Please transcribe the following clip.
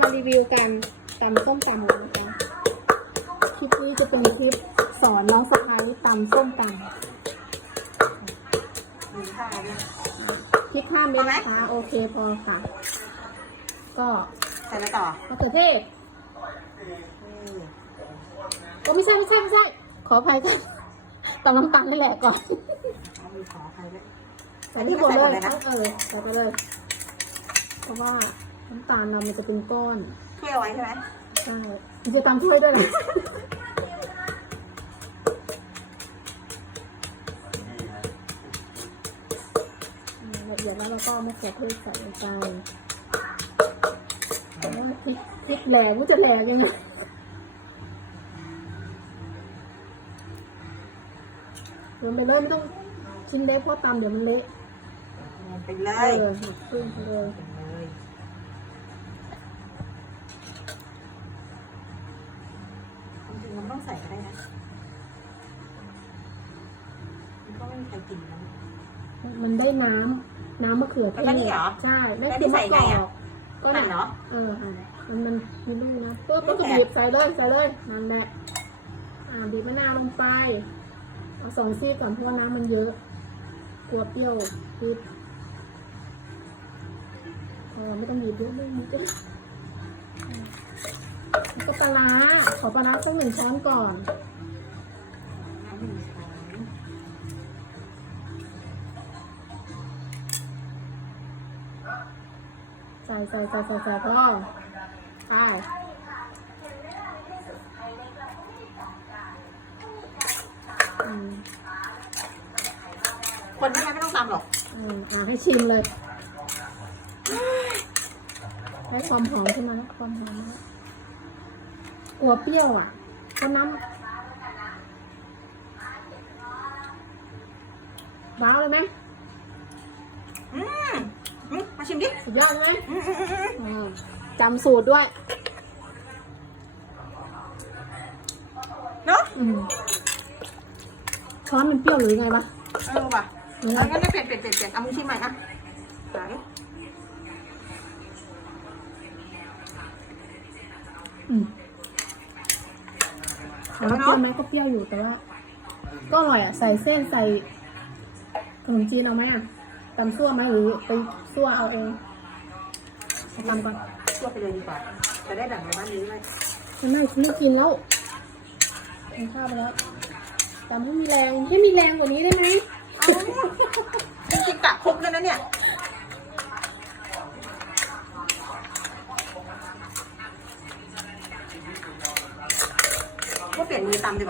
มารีวิวกันตำส้มตำกันนะคะคลิปนี้จะเป็นคลิปสอนน้องสะพ้ายตำส้มตมีข้าวเนี่ยำคลิปห้ามนี้นะคะโอเคพอค่ะ ก็ใส่อะไรต่อมะเขือเทศอืมโอ้ไม่ใช่ไม่ใช่ไม่ใช่ขออภัยค่ะตำน้ำตาลนี่แหละก่อนเอามีขอใครด้วยใส่ที่หมดเลยใส่หมดเลยนะเออใส่ไปเลย เพราะว่า น้ำตาลเรามันจะเป็นก้อนถ้วยเอาไว้ใช่ไหมใช่มันจะตำถ้วยด้วยนะอืมละเอียดแล้วเราก็เอามะเขือเทศใส่ลงไปแต่ว่าพริกพริกแหลกมันจะแหลกยังไงเดี๋ยวไปเลยไม่ต้องชิ้นเล็กเพราะตำเดี๋ยวมันเละ ไปเลเอยอหมักขึ้นไปเลย เลยจริงๆมัน ต้องใส่ก็ได้นะมันก็ไม่มีใครกินนะมันได้น้ำน้ำมะเขือเทศแล้วนี่เหรอใช่แล้วแล้วคือนี่ใส่มะกไงออะกก็หั่นเหรอเออหั่นมันมันมีลูกนะปุ๊บไม่ก็แตกบีบใส่เลยใส่เลยนั่นแหละอ่าบีบมะนาวลงไปเอาสองซีกก่อนเพราะว่าน้ำมันเยอะกลัวเปรี้ยวพิษเออไม่ต้องบีบเยอะไม่บีบเยอะแล้วก็ปลาร้า ขอปลาร้าสักหนึ่งช้อนก่อนน้ำหนึ่งช้อนใส่ใส่ใส่ใส่ใส่ก็ไปอืมคนที่ไม่ต้องตำหรอก อืมอ่าให้ชิมเลยไว้ความหอมใช่ไหมความหอมนะ กลัวเปรี้ยวอะเพราะน้ำบ้าวเลยไหมอืมอืมมาชิมดิสุดยอดเลยอืมอืมอืมอืมอืมจำสูตรด้วย เนาะอืมช้อนมันเปรี้ยวหรือไงวะเออว่ะหรือเอาไงงั้นเปลี่ยนเปลี่ยนเปลี่ยนเปลี่ยนเอามึงชิมใหม่นะไหนอืม ถามว่าเปรี้ยวไหมก็เปรี้ยวอยู่แต่ว่าก็อร่อยอะใส่เส้นใส่ขนมจีนเอาไหมอะตำซั่วไหมหรือไปซั่วเอาเองเอาตำก่อนตัวไปเลยดีกว่าจะได้แบ่งในบ้านนี้ด้วยฉันไม่ฉันไม่กินแล้วกินข้าวไปแล้วตำให้มีแรงให้มีแรงกว่านี้ได้ไหมจริงๆกะครบแล้วนะเนี่ย เปลี่ยนมือตามดีกว่า